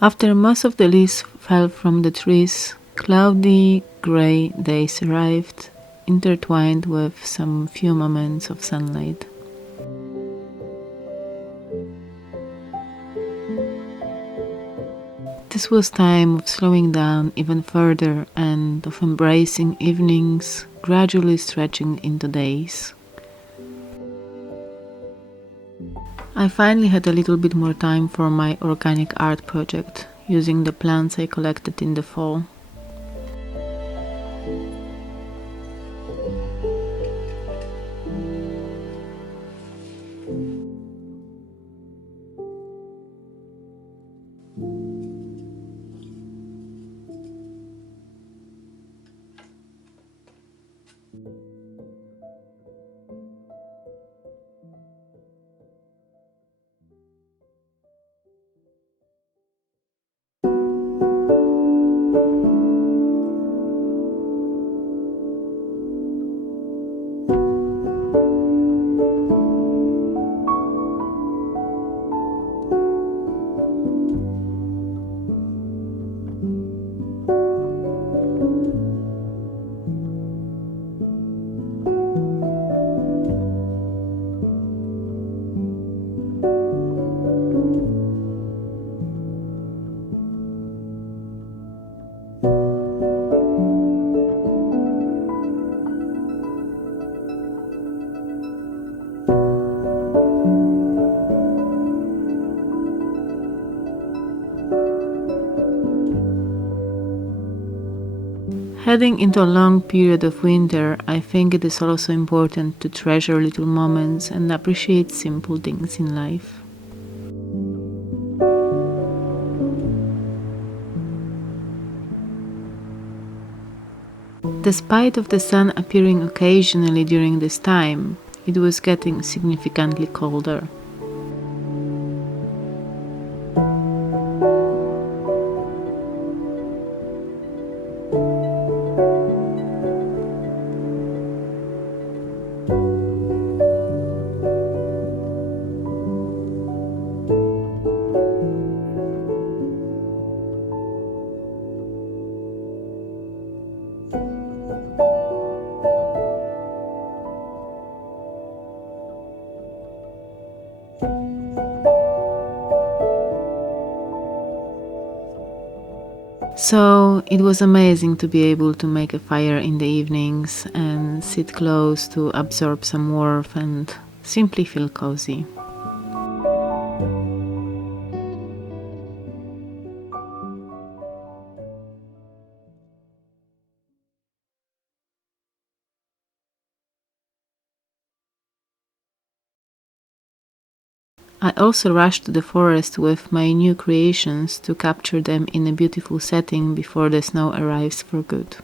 After most of the leaves fell from the trees, cloudy grey days arrived, intertwined with some few moments of sunlight. This was time of slowing down even further and of embracing evenings, gradually stretching into days. I finally had a little bit more time for my organic art project, using the plants I collected in the fall. Heading into a long period of winter, I think it is also important to treasure little moments and appreciate simple things in life. Despite of the sun appearing occasionally during this time, it was getting significantly colder. So it was amazing to be able to make a fire in the evenings and sit close to absorb some warmth and simply feel cozy. I also rushed to the forest with my new creations to capture them in a beautiful setting before the snow arrives for good.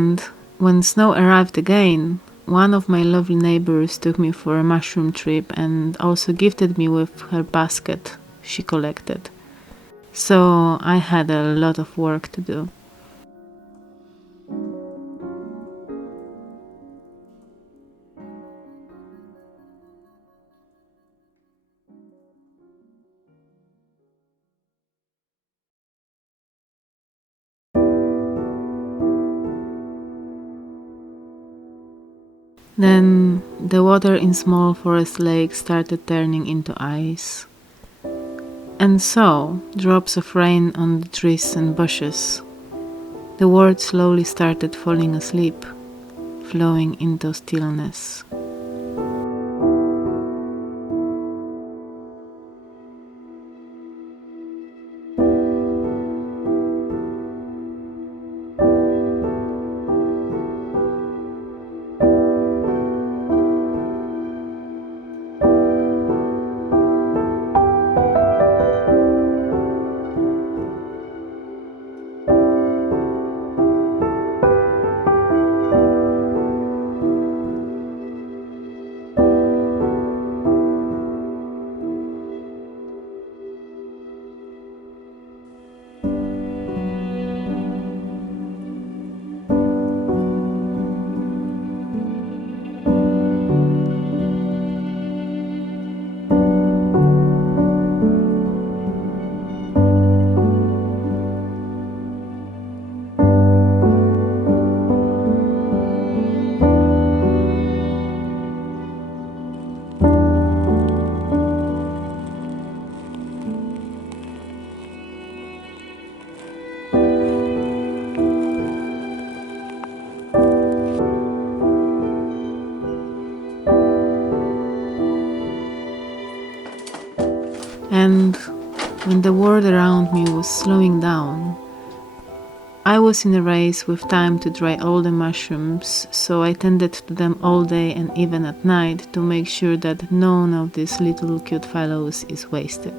And when snow arrived again, one of my lovely neighbors took me for a mushroom trip and also gifted me with her basket she collected. So I had a lot of work to do. Then the water in small forest lakes started turning into ice. And so, drops of rain on the trees and bushes. The world slowly started falling asleep, flowing into stillness. And when the world around me was slowing down, I was in a race with time to dry all the mushrooms, so I tended to them all day and even at night to make sure that none of these little cute fellows is wasted.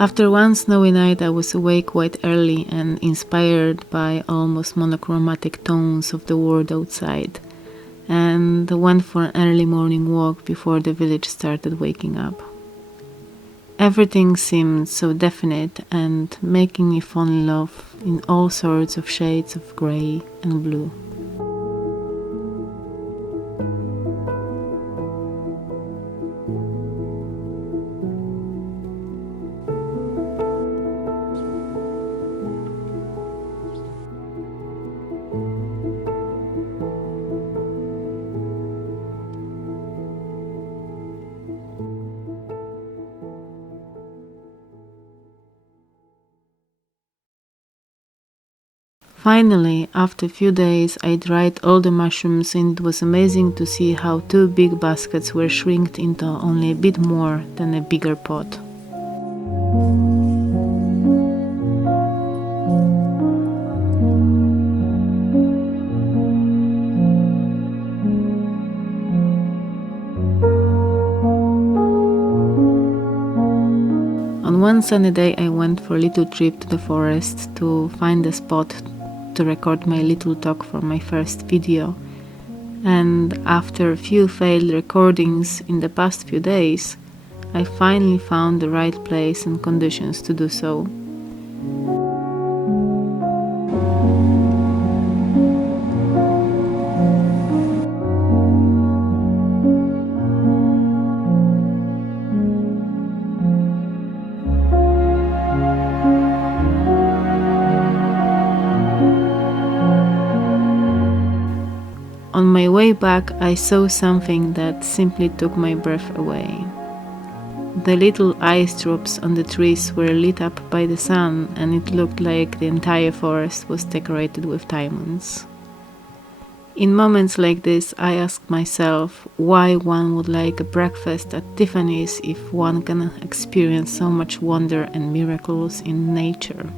After one snowy night, I was awake quite early and inspired by almost monochromatic tones of the world outside, and went for an early morning walk before the village started waking up. Everything seemed so definite and making me fall in love in all sorts of shades of grey and blue. Finally, after a few days, I dried all the mushrooms and it was amazing to see how 2 big baskets were shrinked into only a bit more than a bigger pot. sunny day I went for a little trip to the forest to find a spot to record my little talk for my first video. And after a few failed recordings in the past few days, I finally found the right place and conditions to do so. On my way back, I saw something that simply took my breath away. The little ice drops on the trees were lit up by the sun, and it looked like the entire forest was decorated with diamonds. In moments like this, I asked myself why one would like a breakfast at Tiffany's if one can experience so much wonder and miracles in nature.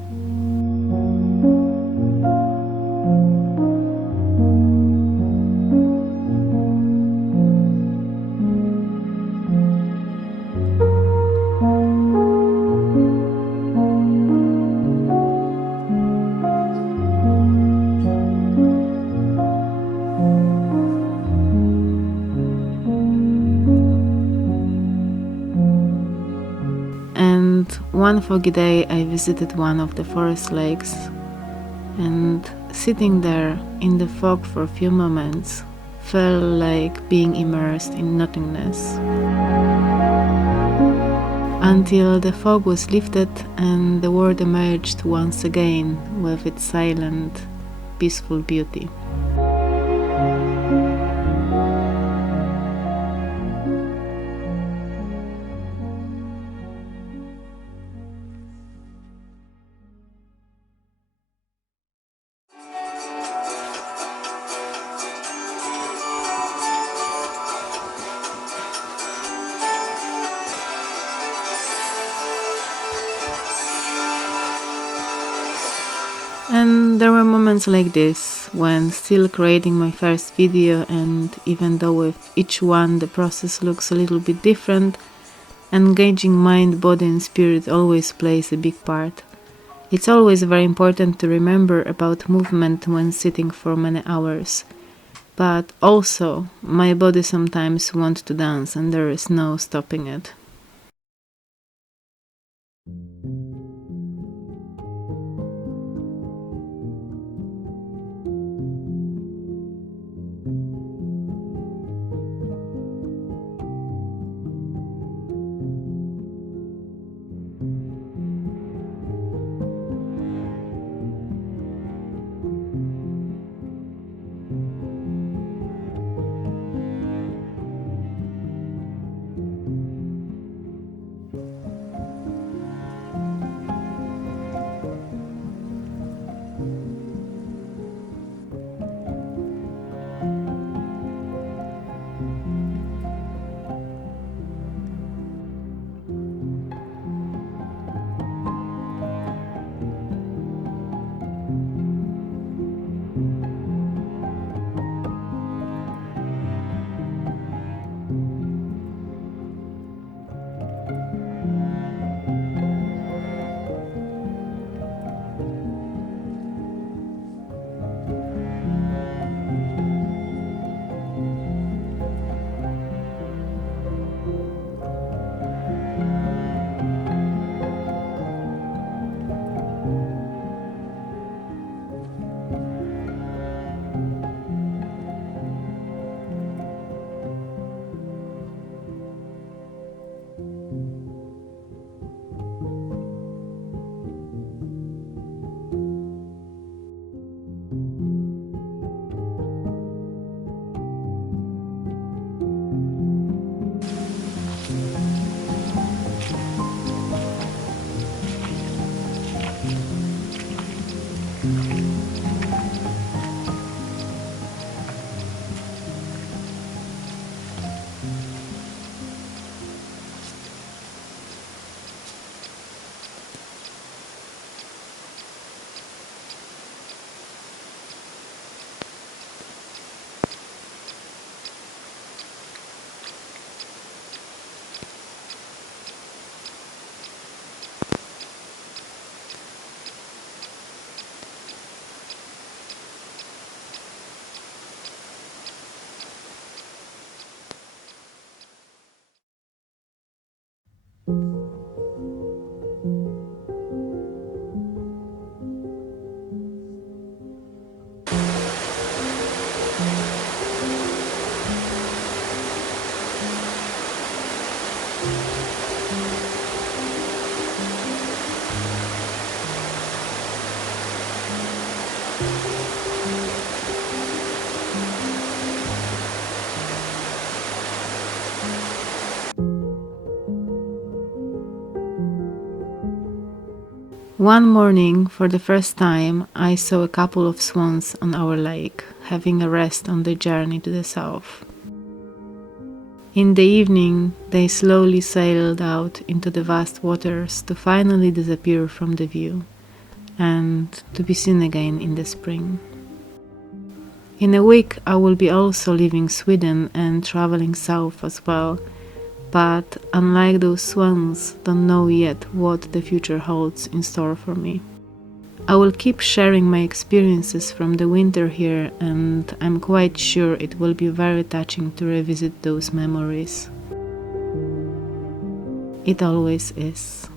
And one foggy day I visited one of the forest lakes, and sitting there in the fog for a few moments felt like being immersed in nothingness. Until the fog was lifted and the world emerged once again with its silent, peaceful beauty. And there were moments like this, when still creating my first video, and even though with each one the process looks a little bit different, engaging mind, body and spirit always plays a big part. It's always very important to remember about movement when sitting for many hours. But also, my body sometimes wants to dance and there is no stopping it. One morning, for the first time, I saw a couple of swans on our lake, having a rest on the journey to the south. In the evening, they slowly sailed out into the vast waters to finally disappear from the view, and to be seen again in the spring. In a week, I will be also leaving Sweden and traveling south as well, but unlike those swans, don't know yet what the future holds in store for me. I will keep sharing my experiences from the winter here, and I'm quite sure it will be very touching to revisit those memories. It always is.